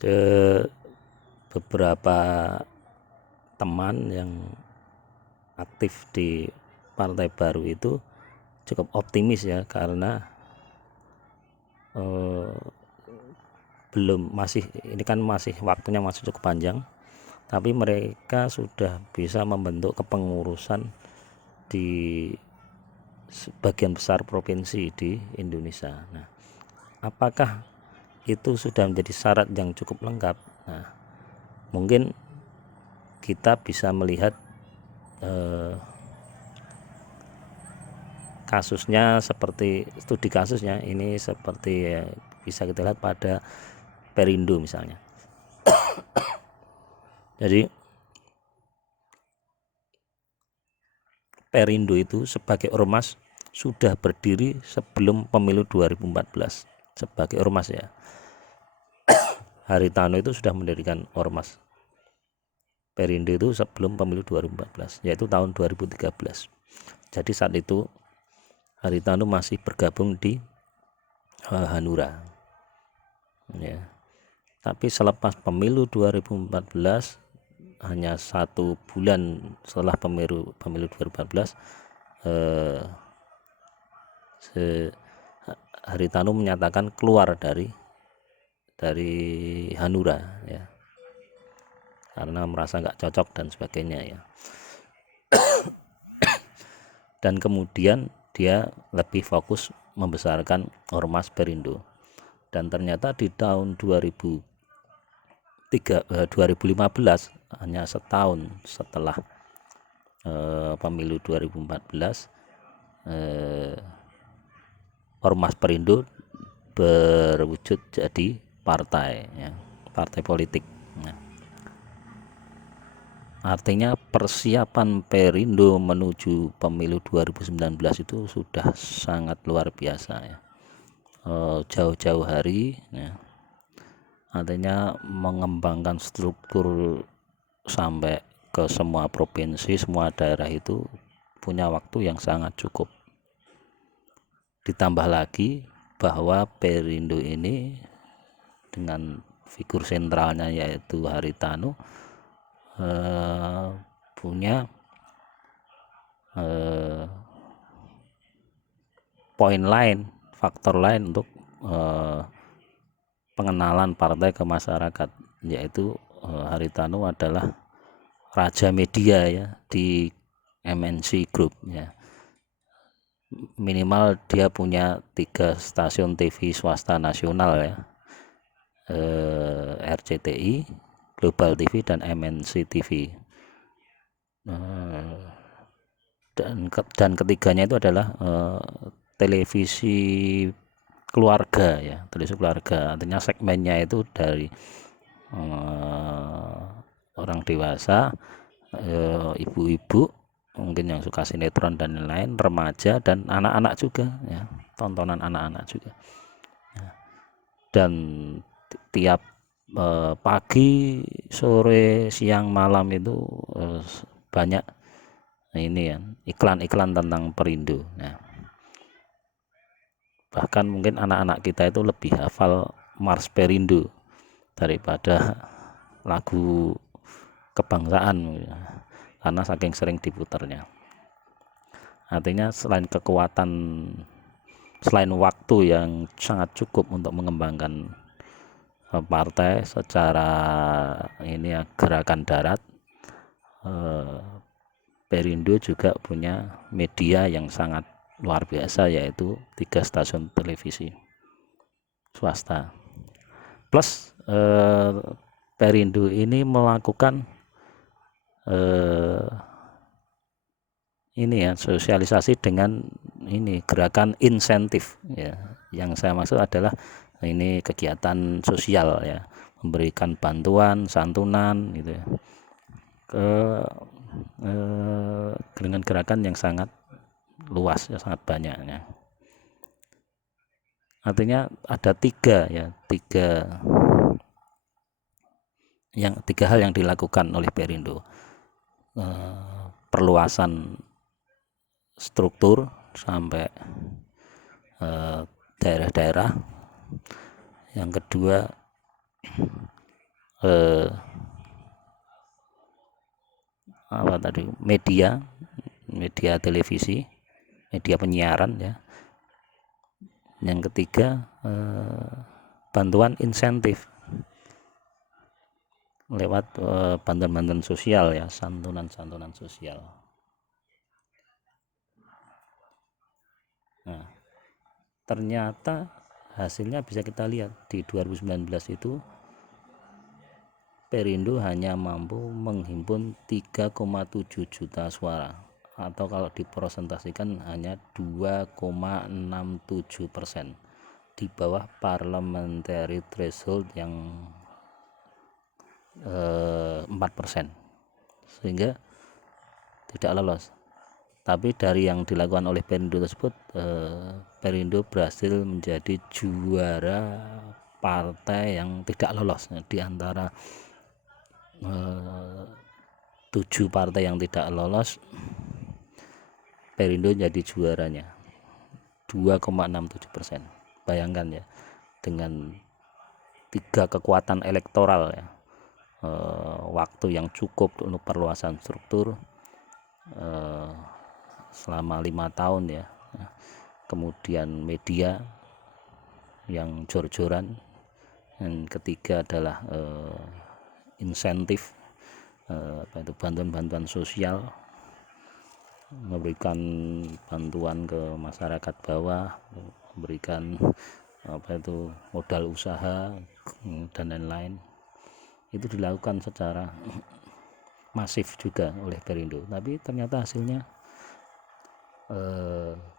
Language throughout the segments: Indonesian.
ke beberapa teman yang aktif di Partai Baru itu cukup optimis ya, karena ini kan masih waktunya masih cukup panjang, tapi mereka sudah bisa membentuk kepengurusan di sebagian besar provinsi di Indonesia. Nah, apakah itu sudah menjadi syarat yang cukup lengkap? Nah, mungkin kita bisa melihat kasusnya, seperti studi kasusnya ini seperti bisa kita lihat pada Perindo misalnya. Jadi Perindo itu sebagai ormas sudah berdiri sebelum pemilu 2014. Sebagai ormas ya, Haritano itu sudah mendirikan ormas Perindo itu sebelum pemilu 2014, yaitu tahun 2013. Jadi saat itu Haritano masih bergabung di Hanura ya. Tapi selepas pemilu 2014, hanya 1 bulan setelah pemilu 2014, Haritano menyatakan keluar dari Hanura ya, karena merasa nggak cocok dan sebagainya ya. Dan kemudian dia lebih fokus membesarkan ormas Perindo. Dan ternyata di tahun 2015, hanya setahun setelah pemilu 2014, ormas Perindo berwujud jadi partai ya, partai politik. Nah, artinya persiapan Perindo menuju pemilu 2019 itu sudah sangat luar biasa ya. Jauh-jauh hari ya. Artinya mengembangkan struktur sampai ke semua provinsi, semua daerah itu punya waktu yang sangat cukup. Ditambah lagi bahwa Perindo ini dengan figur sentralnya yaitu Haritano punya poin lain, faktor lain untuk pengenalan partai ke masyarakat, yaitu Haritano adalah raja media ya di MNC Group ya. Minimal dia punya 3 stasiun TV swasta nasional ya, RCTI, Global TV, dan MNC TV. Dan ketiganya itu adalah televisi keluarga ya, televisi keluarga. Artinya segmennya itu dari orang dewasa, ibu-ibu mungkin yang suka sinetron dan lain-lain, remaja, dan anak-anak juga ya, tontonan anak-anak juga ya. Dan tiap pagi, sore, siang, malam itu banyak ini ya, iklan-iklan tentang Perindo ya. Bahkan mungkin anak-anak kita itu lebih hafal Mars Perindo daripada lagu kebangsaan ya, karena saking sering diputarnya. Artinya selain waktu yang sangat cukup untuk mengembangkan partai secara ini ya, gerakan darat, Perindo juga punya media yang sangat luar biasa, yaitu 3 stasiun televisi swasta. Plus Perindo ini melakukan ini ya, sosialisasi dengan ini gerakan insentif ya. Yang saya maksud adalah ini kegiatan sosial ya, memberikan bantuan, santunan gitu ya, ke dengan gerakan yang sangat luas ya, sangat banyak ya. Artinya ada tiga hal yang dilakukan oleh Perindo. Perluasan struktur sampai daerah-daerah. Yang kedua, eh, apa tadi, media televisi, media penyiaran ya. Yang ketiga, bantuan insentif lewat bantuan-bantuan sosial ya, santunan sosial. Nah, ternyata hasilnya bisa kita lihat di 2019 itu Perindo hanya mampu menghimpun 3,7 juta suara, atau kalau dipresentasikan hanya 2,67%, di bawah parliamentary threshold yang 4%, sehingga tidak lolos. Tapi dari yang dilakukan oleh Perindo tersebut, Perindo berhasil menjadi juara partai yang tidak lolos di antara 7 partai yang tidak lolos. Perindo jadi juaranya 2,67%. Bayangkan ya, dengan 3 kekuatan elektoral ya, waktu yang cukup untuk perluasan struktur selama 5 tahun ya, kemudian media yang jor-joran, dan ketiga adalah insentif, bantuan-bantuan sosial, memberikan bantuan ke masyarakat bawah, memberikan modal usaha dan lain-lain. Itu dilakukan secara masif juga oleh Perindo, tapi ternyata hasilnya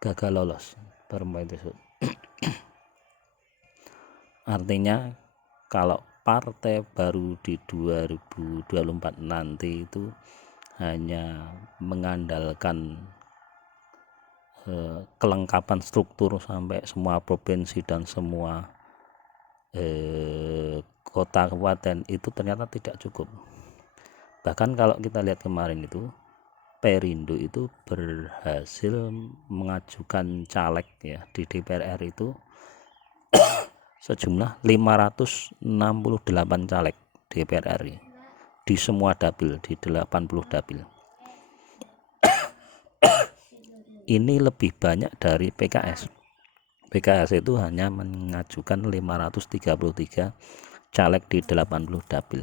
gagal lolos perempuan tersebut. Artinya kalau partai baru di 2024 nanti itu hanya mengandalkan kelengkapan struktur sampai semua provinsi dan semua kota kabupaten, itu ternyata tidak cukup. Bahkan kalau kita lihat kemarin itu, Perindo itu berhasil mengajukan caleg ya di DPR RI itu sejumlah 568 caleg DPR RI di semua dapil, di 80 dapil. Ini lebih banyak dari PKS. PKS itu hanya mengajukan 533 caleg di 80 dapil.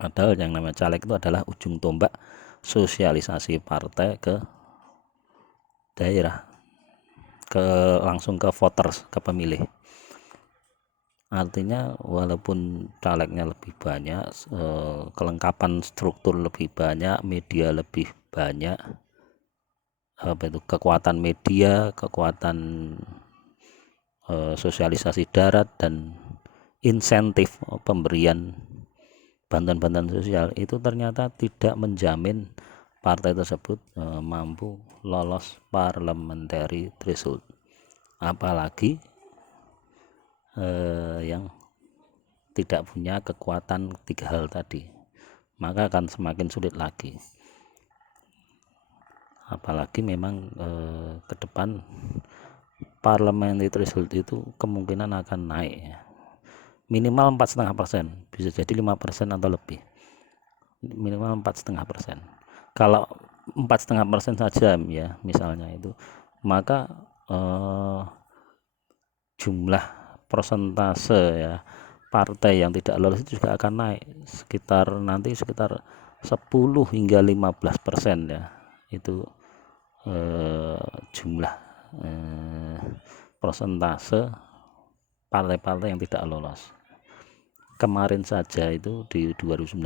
Padahal yang namanya caleg itu adalah ujung tombak sosialisasi partai ke daerah, langsung ke voters, ke pemilih. Artinya walaupun calegnya lebih banyak, kelengkapan struktur lebih banyak, media lebih banyak, kekuatan media, kekuatan sosialisasi darat, dan insentif pemberian bantuan-bantuan sosial, itu ternyata tidak menjamin partai tersebut mampu lolos parliamentary threshold. Apalagi yang tidak punya kekuatan 3 hal tadi, maka akan semakin sulit lagi. Apalagi memang ke depan parliamentary threshold itu kemungkinan akan naik ya. Minimal 4,5%, bisa jadi 5% atau lebih. Minimal 4,5%. Kalau 4,5% saja ya misalnya itu, maka jumlah persentase ya partai yang tidak lolos itu juga akan naik sekitar 10 hingga 15% ya. Itu jumlah persentase partai-partai yang tidak lolos. Kemarin saja itu di 2019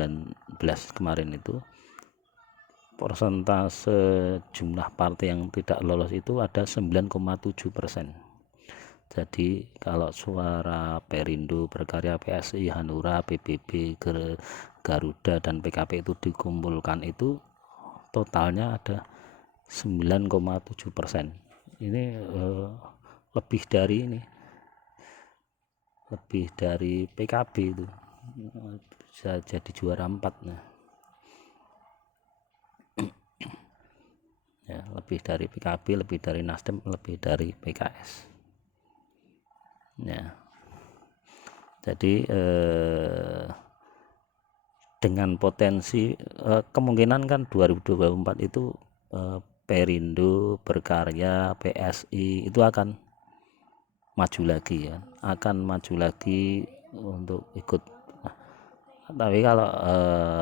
kemarin itu, persentase jumlah partai yang tidak lolos itu ada 9,7%. Jadi kalau suara Perindo, Berkarya, PSI, Hanura, PBB, Garuda, dan PKP itu dikumpulkan, itu totalnya ada 9,7%. Ini lebih dari PKB itu, bisa jadi juara 4. Nah, ya, lebih dari PKB, lebih dari Nasdem, lebih dari PKS. Ya, Jadi dengan potensi kemungkinan kan 2024 itu Perindo, Berkarya, PSI itu akan maju lagi ya, akan maju lagi untuk ikut. Tapi kalau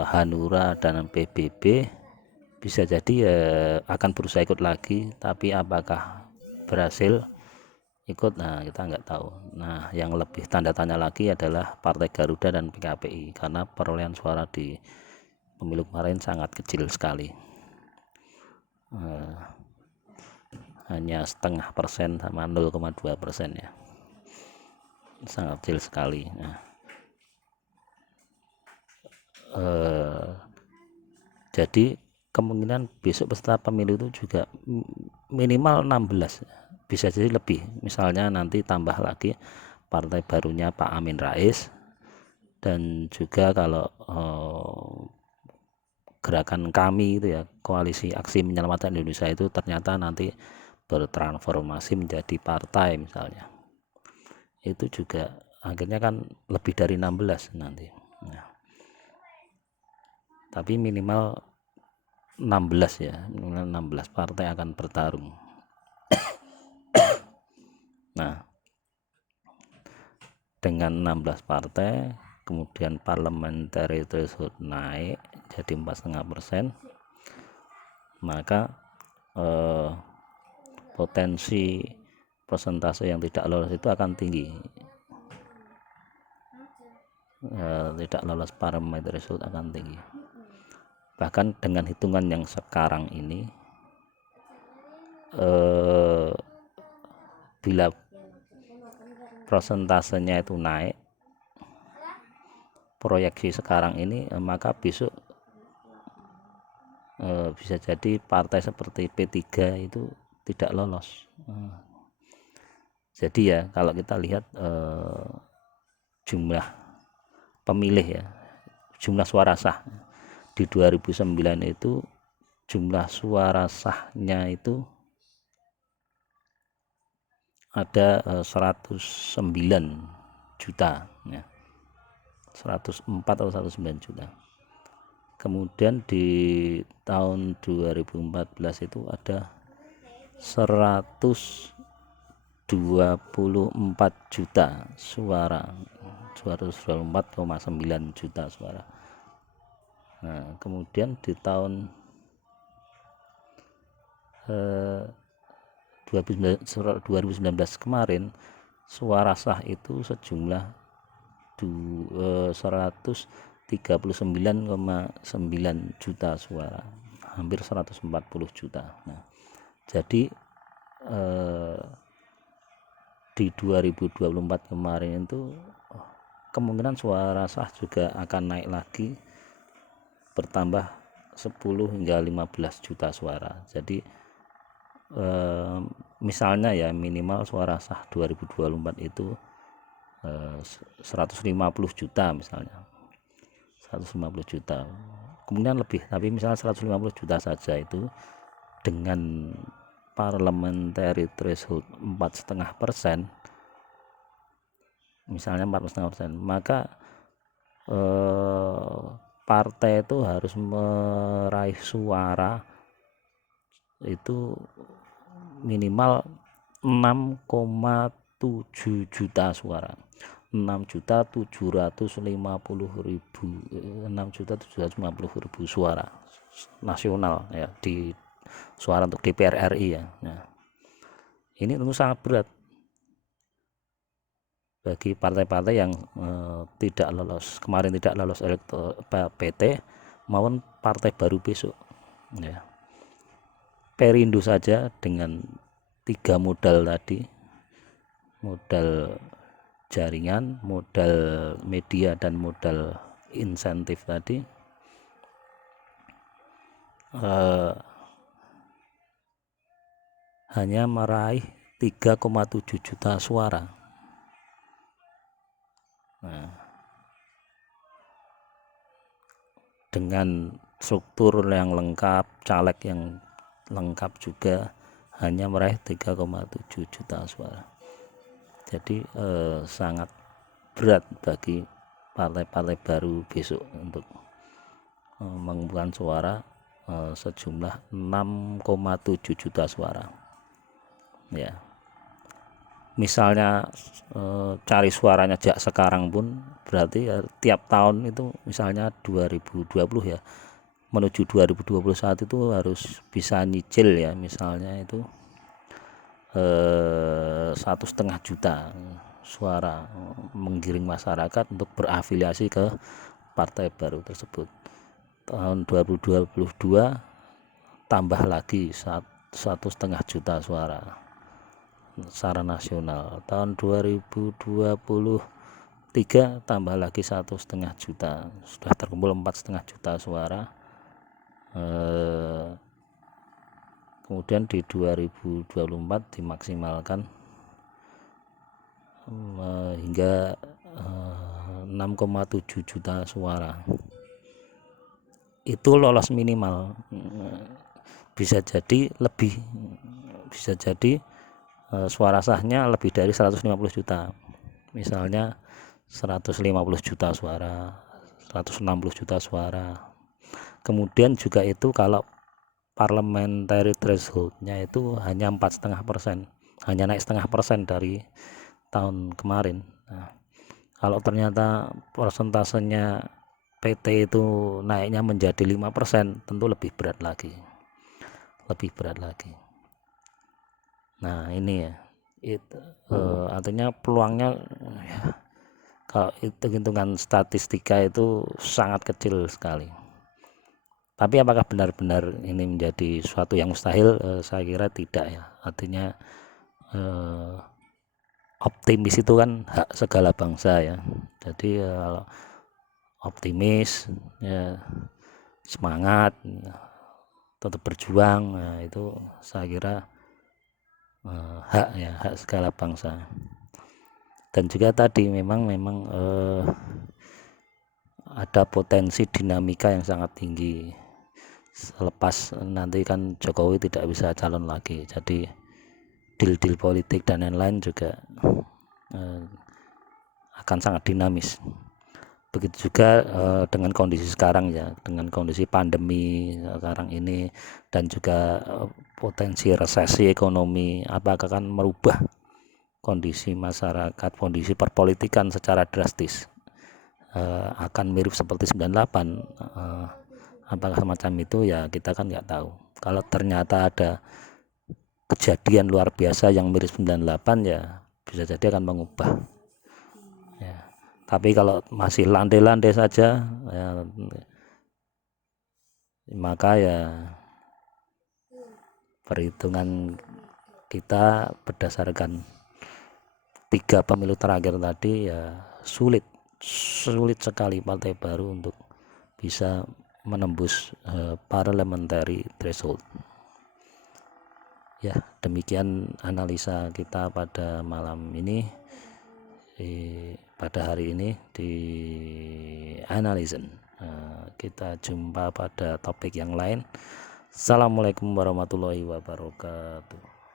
Hanura dan PBB bisa jadi akan berusaha ikut lagi, tapi apakah berhasil ikut, nah kita nggak tahu. Nah yang lebih tanda tanya lagi adalah Partai Garuda dan PKPI, karena perolehan suara di pemilu kemarin sangat kecil sekali, hanya 0,5% sama 0,2% ya, sangat kecil sekali. Nah, jadi kemungkinan besok peserta pemilu itu juga minimal 16, bisa jadi lebih, misalnya nanti tambah lagi partai barunya Pak Amin Rais, dan juga kalau gerakan kami itu ya, Koalisi Aksi Menyelamatkan Indonesia itu ternyata nanti bertransformasi menjadi partai misalnya, itu juga akhirnya kan lebih dari 16 nanti. Nah, tapi minimal 16 ya, minimal 16 partai akan bertarung. Nah, dengan 16 partai, kemudian parliamentary threshold naik jadi 4,5%, maka potensi persentase yang tidak lolos itu akan tinggi. Tidak lolos parliamentary threshold akan tinggi. Bahkan dengan hitungan yang sekarang ini, bila persentasenya itu naik, proyeksi sekarang ini, maka besok bisa jadi partai seperti P3 itu tidak lolos. Jadi ya kalau kita lihat jumlah pemilih ya, jumlah suara sah di 2009 itu, jumlah suara sahnya itu ada 109 juta ya, 104 atau 109 juta. Kemudian di tahun 2014 itu ada 124 juta suara, 124,9 juta suara. Nah, kemudian di tahun 2019 kemarin, suara sah itu sejumlah 139,9 juta suara, hampir 140 juta. Nah, jadi di 2024 kemarin itu kemungkinan suara sah juga akan naik lagi, bertambah 10 hingga 15 juta suara. Jadi misalnya ya, minimal suara sah 2024 itu 150 juta misalnya, 150 juta, kemudian lebih, tapi misalnya 150 juta saja itu dengan parliamentary threshold 4,5%, misalnya 4,5%, maka partai itu harus meraih suara itu minimal 6,7 juta suara, 6.750.000 suara nasional ya, di suara untuk DPR RI ya. Nah, ini tentu sangat berat bagi partai-partai yang tidak lolos kemarin, tidak lolos PT maupun partai baru besok ya. Perindo saja dengan 3 modal tadi, modal jaringan, modal media, dan modal insentif tadi, hanya meraih 3,7 juta suara. Nah, dengan struktur yang lengkap, caleg yang lengkap juga, hanya meraih 3,7 juta suara. Jadi sangat berat bagi partai-partai baru besok untuk mengumpulkan suara sejumlah 6,7 juta suara. Ya, misalnya cari suaranya sejak sekarang pun berarti ya, tiap tahun itu misalnya 2020 ya menuju 2021 itu harus bisa nyicil ya, misalnya itu 1,5 juta suara menggiring masyarakat untuk berafiliasi ke partai baru tersebut. Tahun 2022 tambah lagi 1,5 juta suara secara nasional. Tahun 2023 tambah lagi 1,5 juta, sudah terkumpul 4,5 juta suara. Kemudian di 2024 dimaksimalkan hingga 6,7 juta suara. Itu lolos minimal, bisa jadi lebih, bisa jadi suara sahnya lebih dari 150 juta, misalnya 150 juta suara, 160 juta suara. Kemudian juga itu kalau parliamentary thresholdnya itu hanya 4,5%, hanya naik 0,5% dari tahun kemarin. Nah, kalau ternyata persentasenya PT itu naiknya menjadi 5%, tentu lebih berat lagi. Nah ini ya, artinya peluangnya ya, kalau hitung-hitungan statistika itu sangat kecil sekali. Tapi apakah benar-benar ini menjadi suatu yang mustahil? Saya kira tidak ya. Artinya optimis itu kan hak segala bangsa ya. Jadi optimis ya, semangat, tetap berjuang, nah, itu saya kira hak segala bangsa. Dan juga tadi memang ada potensi dinamika yang sangat tinggi selepas nanti kan Jokowi tidak bisa calon lagi, jadi deal-deal politik dan lain-lain juga akan sangat dinamis. Begitu juga dengan kondisi sekarang ya, dengan kondisi pandemi sekarang ini dan juga potensi resesi ekonomi, apakah akan merubah kondisi masyarakat, kondisi perpolitikan secara drastis, akan mirip seperti 98, apakah semacam itu ya, kita kan nggak tahu. Kalau ternyata ada kejadian luar biasa yang mirip 98 ya bisa jadi akan mengubah ya. Tapi kalau masih landai-landai saja ya, maka ya perhitungan kita berdasarkan 3 pemilu terakhir tadi ya sulit sekali partai baru untuk bisa menembus parliamentary threshold. Ya, demikian analisa kita pada malam ini, pada hari ini di Analyzen. Kita jumpa pada topik yang lain. Assalamualaikum warahmatullahi wabarakatuh.